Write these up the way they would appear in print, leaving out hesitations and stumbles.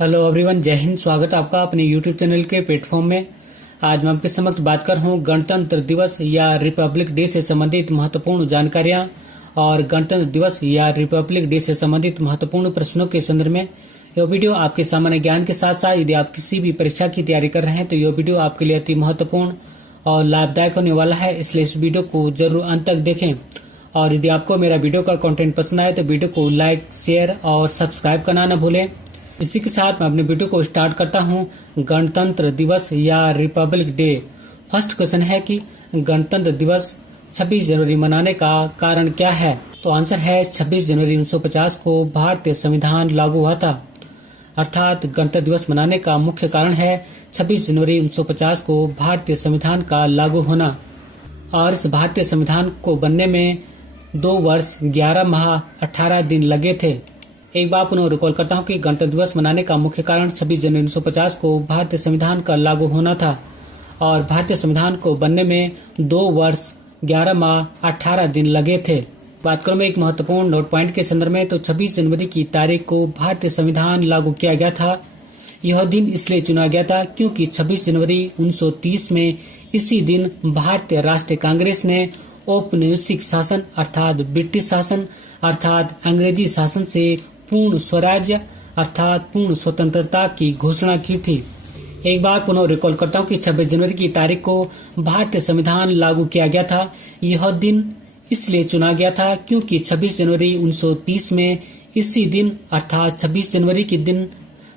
Hello everyone, जय हिंद। स्वागत है आपका अपने यूट्यूब चैनल के प्लेटफॉर्म में। आज मैं आपके समक्ष बात कर रहा हूँ गणतंत्र दिवस या रिपब्लिक डे से संबंधित महत्वपूर्ण जानकारियां और गणतंत्र दिवस या रिपब्लिक डे से संबंधित महत्वपूर्ण प्रश्नों के संदर्भ में यह वीडियो आपके सामान्य ज्ञान के साथ साथ यदि आप किसी भी परीक्षा की तैयारी कर रहे हैं तो यह वीडियो आपके लिए अति महत्वपूर्ण और लाभदायक होने वाला है, इसलिए इस वीडियो को जरूर अंत तक देखें। और यदि आपको मेरा वीडियो का कंटेंट पसंद आए तो वीडियो को लाइक, शेयर और सब्सक्राइब करना न भूलें। इसी के साथ मैं अपने वीडियो को स्टार्ट करता हूं। गणतंत्र दिवस या रिपब्लिक डे। फर्स्ट क्वेश्चन है कि गणतंत्र दिवस 26 जनवरी मनाने का कारण क्या है? तो आंसर है 26 जनवरी 1950 को भारतीय संविधान लागू हुआ था। अर्थात गणतंत्र दिवस मनाने का मुख्य कारण है 26 जनवरी 1950 को भारतीय संविधान का लागू होना। और इस भारतीय संविधान को बनने में 2 वर्ष 11 माह 18 दिन लगे थे। एक बार पुनः रिकॉल करता हूँ कि गणतंत्र दिवस मनाने का मुख्य कारण 26 जनवरी 1950 को भारतीय संविधान का लागू होना था और भारतीय संविधान को बनने में 2 वर्ष 11 माह 18 दिन लगे थे। बात करूं मैं एक महत्वपूर्ण नोट पॉइंट के संदर्भ में, तो 26 जनवरी की तारीख को भारतीय संविधान लागू किया गया था। यह दिन इसलिए चुना गया था क्योंकि 26 जनवरी 1930 में इसी दिन भारतीय राष्ट्रीय कांग्रेस ने औपनिवेशिक शासन अर्थात ब्रिटिश शासन अर्थात अंग्रेजी शासन से पूर्ण स्वराज्य अर्थात पूर्ण स्वतंत्रता की घोषणा की थी। एक बार पुनः रिकॉल करता हूँ कि 26 जनवरी की तारीख को भारतीय संविधान लागू किया गया था। यह दिन इसलिए चुना गया था क्योंकि 26 जनवरी 1930 में इसी दिन अर्थात 26 जनवरी के दिन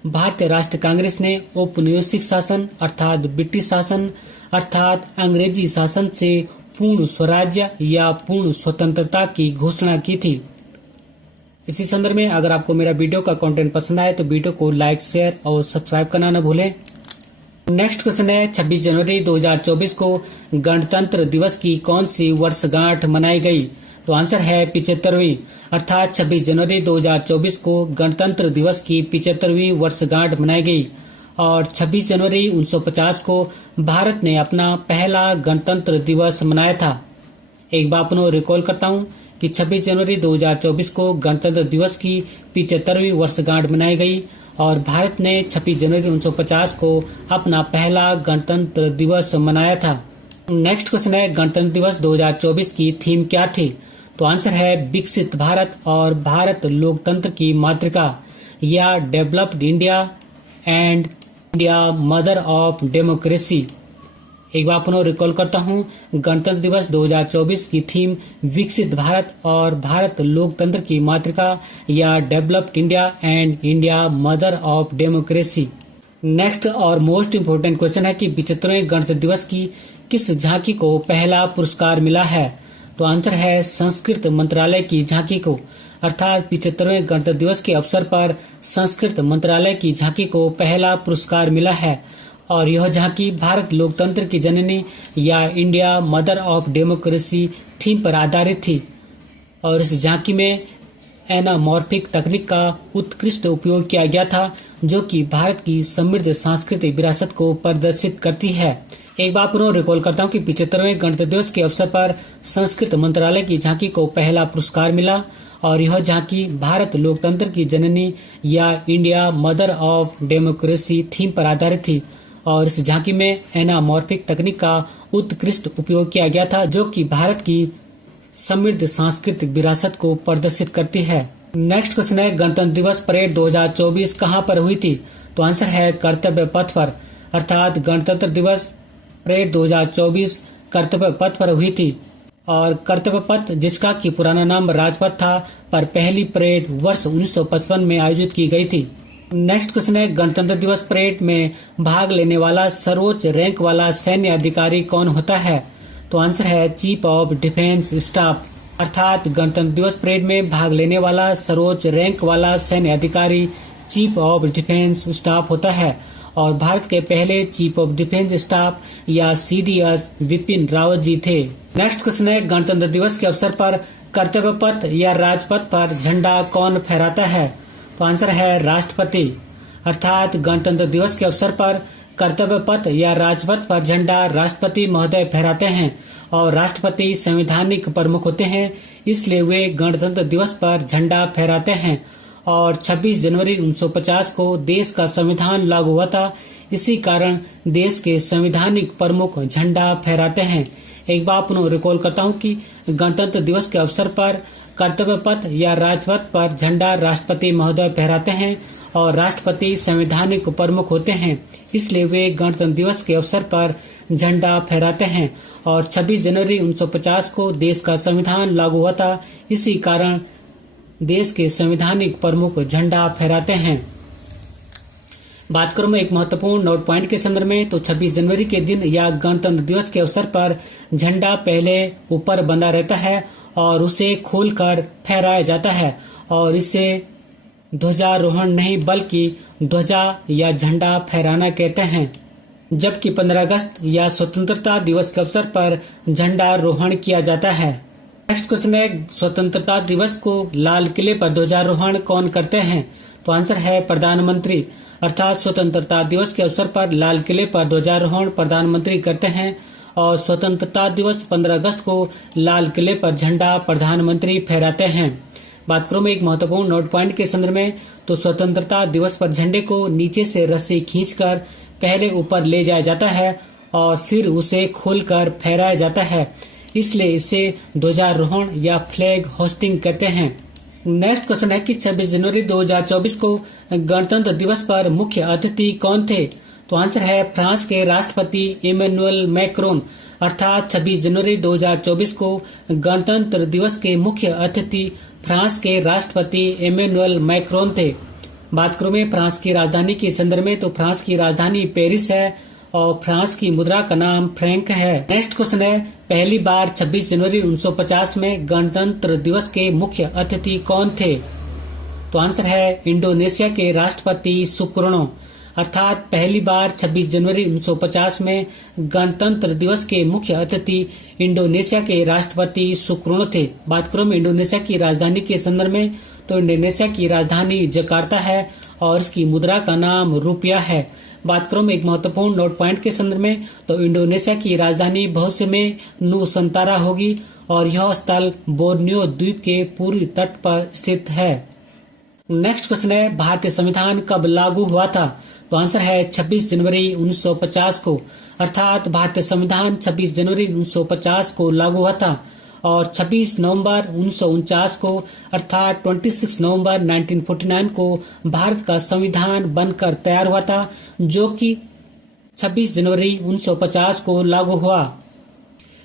भारतीय राष्ट्रीय कांग्रेस ने औपनिवेशिक शासन अर्थात ब्रिटिश शासन अर्थात अंग्रेजी शासन से पूर्ण स्वराज्य या पूर्ण स्वतंत्रता की घोषणा की थी। इसी संदर्भ में अगर आपको मेरा वीडियो का कंटेंट पसंद आए तो वीडियो को लाइक, शेयर और सब्सक्राइब करना न भूलें। नेक्स्ट क्वेश्चन है 26 जनवरी 2024 को गणतंत्र दिवस की कौन सी वर्षगांठ मनाई गई? तो आंसर है 75वीं। अर्थात 26 जनवरी 2024 को गणतंत्र दिवस की 75वीं वर्षगांठ मनाई गई और 26 जनवरी 1950 को भारत ने अपना पहला गणतंत्र दिवस मनाया था। एक बार पुनः रिकॉल करता हूँ कि 26 जनवरी 2024 को गणतंत्र दिवस की 75वीं वर्षगांठ मनाई गई और भारत ने 26 जनवरी 1950 को अपना पहला गणतंत्र दिवस मनाया था। नेक्स्ट क्वेश्चन है गणतंत्र दिवस 2024 की थीम क्या थी? तो आंसर है विकसित भारत और भारत लोकतंत्र की मातृका या developed India and India mother of democracy. एक बार पुनः रिकॉल करता हूँ, गणतंत्र दिवस 2024 की थीम विकसित भारत और भारत लोकतंत्र की मातृका या developed India and India mother of democracy. Next और मोस्ट इम्पोर्टेंट क्वेश्चन है कि 75वें गणतंत्र दिवस की किस झांकी को पहला पुरस्कार मिला है? तो आंसर है संस्कृत मंत्रालय की झांकी को। अर्थात 75वें गणतंत्र दिवस के अवसर पर संस्कृत मंत्रालय की झांकी को पहला पुरस्कार मिला है और यह झांकी भारत लोकतंत्र की जननी या India mother of democracy theme पर आधारित थी और इस झांकी में एनामॉर्फिक तकनीक का उत्कृष्ट उपयोग किया गया था जो कि भारत की समृद्ध सांस्कृतिक विरासत को प्रदर्शित करती है। एक बार पुनः रिकॉल करता हूँ कि 75वें गणतंत्र दिवस के अवसर पर संस्कृत मंत्रालय की झांकी को पहला पुरस्कार मिला और यह झांकी भारत लोकतंत्र की जननी या India mother of democracy theme पर आधारित थी और इस झांकी में एनामॉर्फिक तकनीक का उत्कृष्ट उपयोग किया गया था जो कि भारत की समृद्ध सांस्कृतिक विरासत को प्रदर्शित करती है। नेक्स्ट क्वेश्चन है गणतंत्र दिवस परेड 2024 कहां पर हुई थी? तो आंसर है कर्तव्य पथ पर। अर्थात गणतंत्र दिवस परेड 2024 कर्तव्य पथ पर हुई थी और कर्तव्य पथ जिसका कि पुराना नाम राजपथ था पर पहली परेड वर्ष 1955 में आयोजित की गई थी। नेक्स्ट क्वेश्चन है गणतंत्र दिवस परेड में भाग लेने वाला सर्वोच्च रैंक वाला सैन्य अधिकारी कौन होता है? तो आंसर है चीफ ऑफ डिफेंस स्टाफ। अर्थात गणतंत्र दिवस परेड में भाग लेने वाला सर्वोच्च रैंक वाला सैन्य अधिकारी चीफ ऑफ डिफेंस स्टाफ होता है और भारत के पहले चीफ ऑफ डिफेंस स्टाफ या CDS विपिन रावत जी थे। नेक्स्ट क्वेश्चन है गणतंत्र दिवस के अवसर पर कर्तव्य पथ या राजपथ पर झंडा कौन फहराता है? तो आंसर है राष्ट्रपति। अर्थात गणतंत्र दिवस के अवसर पर कर्तव्य पथ या राजपथ पर झंडा राष्ट्रपति महोदय फहराते हैं और राष्ट्रपति संवैधानिक प्रमुख होते हैं, इसलिए वे गणतंत्र दिवस पर झंडा फहराते हैं और 26 जनवरी 1950 को देश का संविधान लागू हुआ था। इसी कारण देश के संवैधानिक प्रमुख झंडा फहराते हैं। एक बार पुनः रिकॉल करता हूँ कि गणतंत्र दिवस के अवसर पर कर्तव्य पथ या राजपथ पर झंडा राष्ट्रपति महोदय फहराते हैं और राष्ट्रपति संवैधानिक प्रमुख होते हैं, इसलिए वे गणतंत्र दिवस के अवसर पर झंडा फहराते हैं। और 26 जनवरी 1950 को देश का संविधान लागू हुआ था, इसी कारण देश के संवैधानिक प्रमुख झंडा फहराते हैं। बात करूं मैं एक महत्वपूर्ण नोट पॉइंट के संदर्भ में, तो 26 जनवरी के दिन या गणतंत्र दिवस के अवसर पर झंडा पहले ऊपर बंधा रहता है और उसे खोलकर फहराया जाता है और इसे ध्वजारोहण नहीं बल्कि ध्वजा या झंडा फहराना कहते हैं। जबकि 15 अगस्त या स्वतंत्रता दिवस के अवसर पर झंडा रोहण किया जाता है। नेक्स्ट क्वेश्चन है, स्वतंत्रता दिवस को लाल किले पर ध्वजारोहण कौन करते हैं? तो आंसर है प्रधानमंत्री। अर्थात स्वतंत्रता दिवस के अवसर पर लाल किले पर ध्वजारोहण प्रधानमंत्री करते हैं और स्वतंत्रता दिवस 15 अगस्त को लाल किले पर झंडा प्रधानमंत्री फहराते हैं। बात करूं मैं एक महत्वपूर्ण नोट पॉइंट के संदर्भ में, तो स्वतंत्रता दिवस पर झंडे को नीचे से रस्सी खींचकर पहले ऊपर ले जाया जाता है और फिर उसे खोलकर फहराया जाता है, इसलिए इसे ध्वजारोहण या फ्लैग होस्टिंग कहते हैं। नेक्स्ट क्वेश्चन है कि 26 जनवरी 2024 को गणतंत्र दिवस पर मुख्य अतिथि कौन थे? तो आंसर है फ्रांस के राष्ट्रपति इमैनुअल मैक्रोन। अर्थात 26 जनवरी 2024 को गणतंत्र दिवस के मुख्य अतिथि फ्रांस के राष्ट्रपति इमैनुअल मैक्रोन थे। बात करूं मैं फ्रांस की राजधानी के संदर्भ में, तो फ्रांस की राजधानी पेरिस है और फ्रांस की मुद्रा का नाम फ्रैंक है। नेक्स्ट क्वेश्चन है, पहली बार 26 जनवरी 1950 में गणतंत्र दिवस के मुख्य अतिथि कौन थे? तो आंसर है इंडोनेशिया के राष्ट्रपति सुकर्णो। अर्थात पहली बार 26 जनवरी 1950 में गणतंत्र दिवस के मुख्य अतिथि इंडोनेशिया के राष्ट्रपति सुकर्णो थे। बात करूं मैं इंडोनेशिया की राजधानी के संदर्भ में, तो इंडोनेशिया की राजधानी जकार्ता है और इसकी मुद्रा का नाम रुपया है। बात करूं मैं एक महत्वपूर्ण नोट पॉइंट के संदर्भ में, तो इंडोनेशिया की राजधानी भविष्य में नुसंतारा होगी और यह स्थल बोर्नियो द्वीप के पूर्वी तट पर स्थित है। नेक्स्ट क्वेश्चन है, भारतीय संविधान कब लागू हुआ था? तो आंसर है 26 जनवरी 1950 को। अर्थात भारतीय संविधान 26 जनवरी 1950 को लागू हुआ था और 26 नवंबर 1949 को अर्थात 26 नवंबर 1949 को भारत का संविधान बनकर तैयार हुआ था, जो कि 26 जनवरी 1950 को लागू हुआ।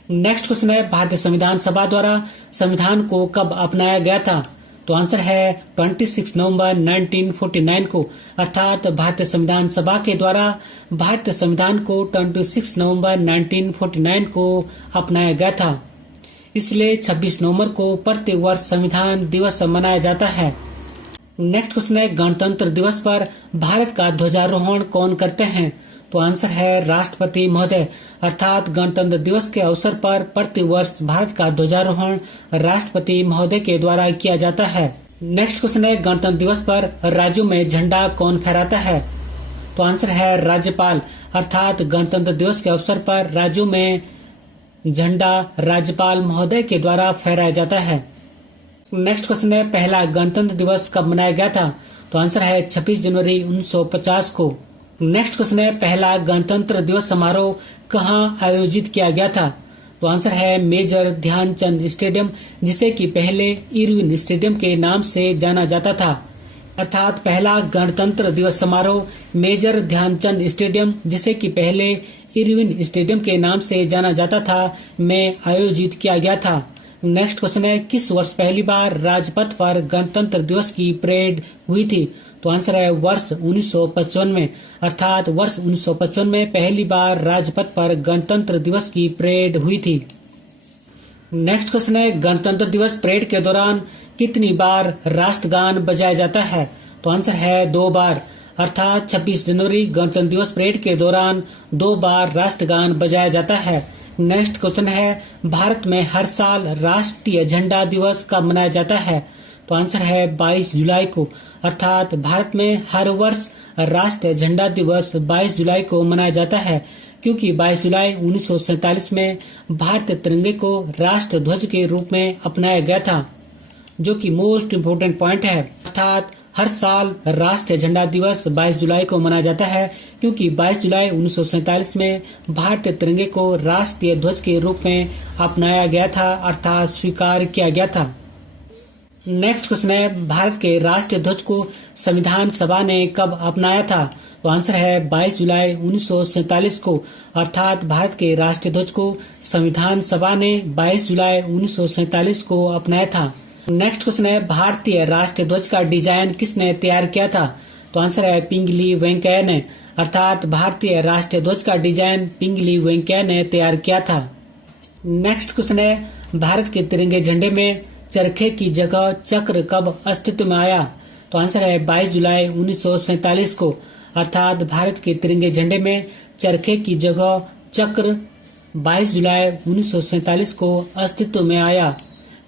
नेक्स्ट क्वेश्चन है, भारतीय संविधान सभा द्वारा संविधान को कब अपनाया गया था? तो आंसर है 26 नवंबर 1949 को। अर्थात भारतीय संविधान सभा के द्वारा भारतीय संविधान को 26 नवंबर 1949 को अपनाया गया था, इसलिए 26 नवंबर को प्रति वर्ष संविधान दिवस मनाया जाता है। नेक्स्ट क्वेश्चन है, गणतंत्र दिवस पर भारत का ध्वजारोहण कौन करते हैं? तो आंसर है राष्ट्रपति महोदय। अर्थात गणतंत्र दिवस के अवसर पर प्रति वर्ष भारत का ध्वजारोहण राष्ट्रपति महोदय के द्वारा किया जाता है। नेक्स्ट क्वेश्चन है, गणतंत्र दिवस पर राज्यों में झंडा कौन फहराता है? तो आंसर है राज्यपाल। अर्थात गणतंत्र दिवस के अवसर पर राज्यों में झंडा राज्यपाल महोदय के द्वारा फहराया जाता है। नेक्स्ट क्वेश्चन है, पहला गणतंत्र दिवस कब मनाया गया था? तो आंसर है 26 जनवरी 1950 को। नेक्स्ट क्वेश्चन है, पहला गणतंत्र दिवस समारोह कहाँ आयोजित किया गया था? तो आंसर है मेजर ध्यानचंद स्टेडियम, जिसे कि पहले इरविन स्टेडियम के नाम से जाना जाता था। अर्थात पहला गणतंत्र दिवस समारोह मेजर ध्यानचंद स्टेडियम, जिसे कि पहले इरविन स्टेडियम के नाम से जाना जाता था, में आयोजित किया गया था। नेक्स्ट क्वेश्चन है, किस वर्ष पहली बार राजपथ पर गणतंत्र दिवस की परेड हुई थी? तो आंसर है वर्ष 1955 में। अर्थात वर्ष 1955 में पहली बार राजपथ पर गणतंत्र दिवस की परेड हुई थी। नेक्स्ट क्वेश्चन है, गणतंत्र दिवस परेड के दौरान कितनी बार राष्ट्रगान बजाया जाता है? तो आंसर है 2 बार। अर्थात 26 जनवरी गणतंत्र दिवस परेड के दौरान 2 बार राष्ट्रगान बजाया जाता है। नेक्स्ट क्वेश्चन है, भारत में हर साल राष्ट्रीय झंडा दिवस कब मनाया जाता है? तो आंसर है 22 जुलाई को। अर्थात भारत में हर वर्ष राष्ट्रीय झंडा दिवस 22 जुलाई को मनाया जाता है, क्योंकि 22 जुलाई 1947 में भारतीय तिरंगे को राष्ट्र ध्वज के रूप में अपनाया गया था, जो कि मोस्ट इम्पोर्टेंट पॉइंट है। अर्थात हर साल राष्ट्रीय झंडा दिवस 22 जुलाई को मनाया जाता है क्योंकि 22 जुलाई 1947 में भारतीय तिरंगे को राष्ट्रीय ध्वज के रूप में अपनाया गया था, अर्थात स्वीकार किया गया था। नेक्स्ट क्वेश्चन है, भारत के राष्ट्रीय ध्वज को संविधान सभा ने कब अपनाया था? तो आंसर है 22 जुलाई 1947 को, अर्थात भारत के राष्ट्रीय ध्वज को संविधान सभा ने 22 जुलाई 1947 को अपनाया था। नेक्स्ट क्वेश्चन है, भारतीय राष्ट्रीय ध्वज का डिजाइन किसने तैयार किया था? तो आंसर है पिंगली वेंकैया ने, अर्थात भारतीय राष्ट्रीय ध्वज का डिजाइन पिंगली वेंकैया ने तैयार किया था। नेक्स्ट क्वेश्चन है, भारत के तिरंगे झंडे में चरखे की जगह चक्र कब अस्तित्व में आया? तो आंसर है 22 जुलाई 1947 को, अर्थात भारत के तिरंगे झंडे में चरखे की जगह चक्र 22 जुलाई 1947 को अस्तित्व में आया।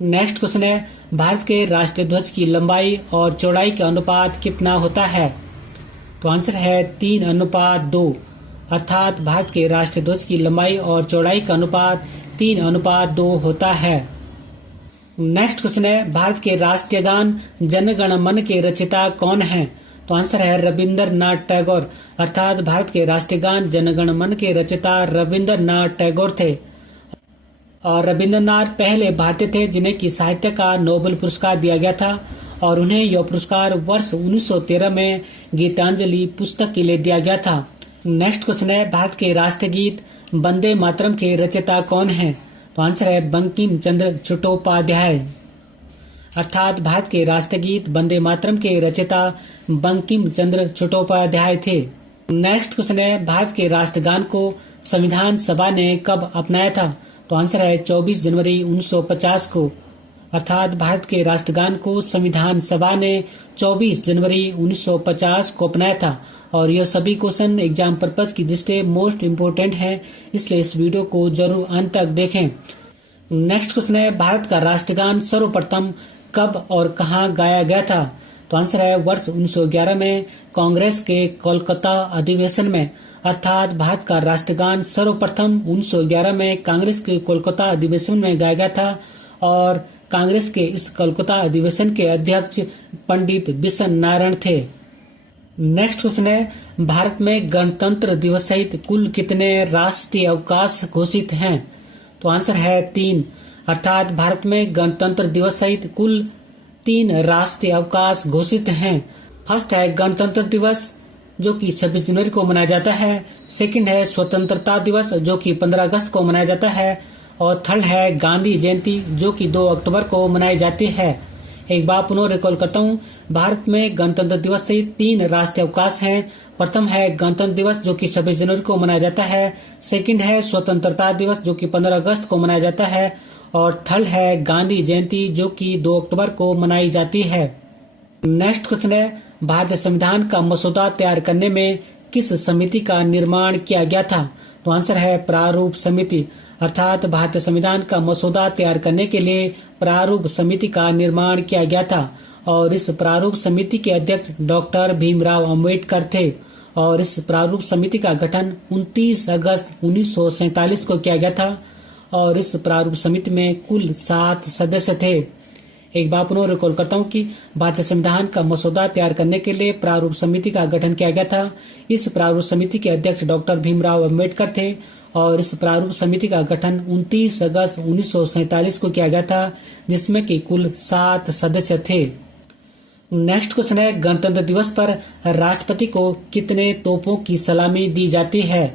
नेक्स्ट क्वेश्चन है, भारत के राष्ट्रीय ध्वज की लंबाई और चौड़ाई का अनुपात कितना होता है? तो आंसर है 3:2, अर्थात भारत के राष्ट्रीय ध्वज की लंबाई और चौड़ाई का अनुपात 3:2 होता है। नेक्स्ट क्वेश्चन है, भारत के राष्ट्रीय गान जन गण मन के रचयिता कौन है? तो आंसर है रविंद्रनाथ टैगोर, अर्थात भारत के राष्ट्रीय गान जन गण मन के रचयिता रविंद्रनाथ टैगोर थे। और रविंद्रनाथ पहले भारतीय थे जिन्हें की साहित्य का नोबेल पुरस्कार दिया गया था और उन्हें यह पुरस्कार वर्ष 1913 में गीतांजलि पुस्तक के लिए दिया गया था। नेक्स्ट क्वेश्चन है, भारत के राष्ट्रीय गीत वंदे मातरम के रचयिता कौन है? तो आंसर है बंकिम चंद्र चट्टोपाध्याय, अर्थात भारत के राष्ट्रीय गीत वंदे मातरम के रचयिता बंकिम चंद्र चट्टोपाध्याय थे। नेक्स्ट क्वेश्चन है, भारत के राष्ट्रगान को संविधान सभा ने कब अपनाया था? तो आंसर है 24 जनवरी 1950 को, अर्थात भारत के राष्ट्रगान को संविधान सभा ने 24 जनवरी 1950 को अपनाया था। और यह सभी क्वेश्चन एग्जाम पर्पज की दृष्टि से मोस्ट इम्पोर्टेंट है, इसलिए इस वीडियो को जरूर अंत तक देखें। नेक्स्ट क्वेश्चन है, भारत का राष्ट्रगान सर्वप्रथम कब और कहां गाया गया था? तो आंसर है वर्ष 1911 में कांग्रेस के कोलकाता अधिवेशन में, अर्थात भारत का राष्ट्रगान सर्वप्रथम 1911 में कांग्रेस के कोलकाता अधिवेशन में गाया गया था और कांग्रेस के इस कोलकाता अधिवेशन के अध्यक्ष पंडित बिशन नारायण थे। नेक्स्ट क्वेश्चन है, भारत में गणतंत्र दिवस सहित कुल कितने राष्ट्रीय अवकाश घोषित हैं? तो आंसर है 3, अर्थात भारत में गणतंत्र दिवस सहित कुल 3 राष्ट्रीय अवकाश घोषित हैं। फर्स्ट है गणतंत्र दिवस जो कि 26 जनवरी को मनाया जाता है, सेकंड है स्वतंत्रता दिवस जो कि 15 अगस्त को मनाया जाता है और थर्ड है गांधी जयंती जो कि 2 अक्टूबर को मनाई जाती है। एक बार पुनः रिकॉल करता हूँ, भारत में गणतंत्र दिवस सहित 3 राष्ट्रीय अवकाश हैं। प्रथम है गणतंत्र दिवस जो कि 26 जनवरी को मनाया जाता है, सेकंड है स्वतंत्रता दिवस जो कि 15 अगस्त को मनाया जाता है और थर्ड है गांधी जयंती जो कि 2 अक्टूबर को मनाई जाती है। नेक्स्ट क्वेश्चन है, भारतीय संविधान का मसौदा तैयार करने में किस समिति का निर्माण किया गया था? तो आंसर है प्रारूप समिति, अर्थात भारतीय संविधान का मसौदा तैयार करने के लिए प्रारूप समिति का निर्माण किया गया था और इस प्रारूप समिति के अध्यक्ष डॉक्टर भीमराव अम्बेडकर थे और इस प्रारूप समिति का गठन 29 अगस्त 1947 को किया गया था और इस प्रारूप समिति में कुल 7 सदस्य थे। एक बार पुनः रिकॉल करता हूँ कि भारतीय संविधान का मसौदा तैयार करने के लिए प्रारूप समिति का गठन किया गया था। इस प्रारूप समिति के अध्यक्ष डॉक्टर भीमराव अम्बेडकर थे और इस प्रारूप समिति का गठन 29 अगस्त 1947 को किया गया था जिसमें कि कुल 7 सदस्य थे। नेक्स्ट क्वेश्चन है, गणतंत्र दिवस पर राष्ट्रपति को कितने तोपों की सलामी दी जाती है?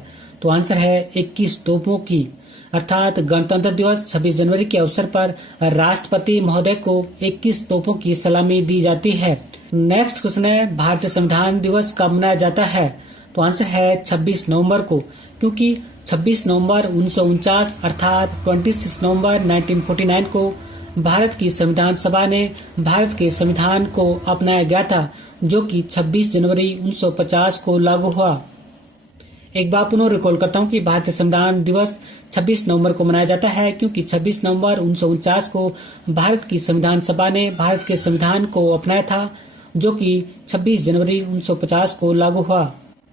तो आंसर है 21 तोपों की, अर्थात गणतंत्र दिवस 26 जनवरी के अवसर पर राष्ट्रपति महोदय को 21 तोपों की सलामी दी जाती है। नेक्स्ट क्वेश्चन है, भारतीय संविधान दिवस कब मनाया जाता है? तो आंसर है 26 नवंबर को, क्योंकि 26 नवंबर 1949 अर्थात 26 नवंबर 1949 को भारत की संविधान सभा ने भारत के संविधान को अपनाया गया था जो कि 26 जनवरी 1950 को लागू हुआ। एक बार पुनः रिकॉल करता हूँ कि भारतीय संविधान दिवस 26 नवंबर को मनाया जाता है क्योंकि 26 नवंबर 1949 को भारत की संविधान सभा ने भारत के संविधान को अपनाया था जो कि 26 जनवरी 1950 को लागू हुआ।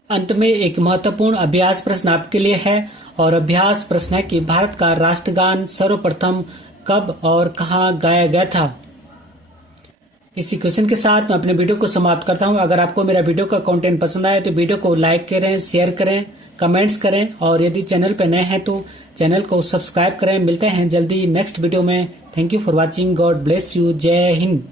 अंत में एक महत्वपूर्ण अभ्यास प्रश्न आपके लिए है और अभ्यास प्रश्न है कि भारत का राष्ट्रगान सर्वप्रथम कब और कहां गाया गया था? इसी क्वेश्चन के साथ मैं अपने वीडियो को समाप्त करता हूं। अगर आपको मेरा वीडियो का कंटेंट पसंद आए तो वीडियो को लाइक करें, शेयर करें, कमेंट्स करें और यदि चैनल पर नए हैं तो चैनल को सब्सक्राइब करें। मिलते हैं जल्दी नेक्स्ट वीडियो में। Thank you for watching. God bless you. जय हिंद।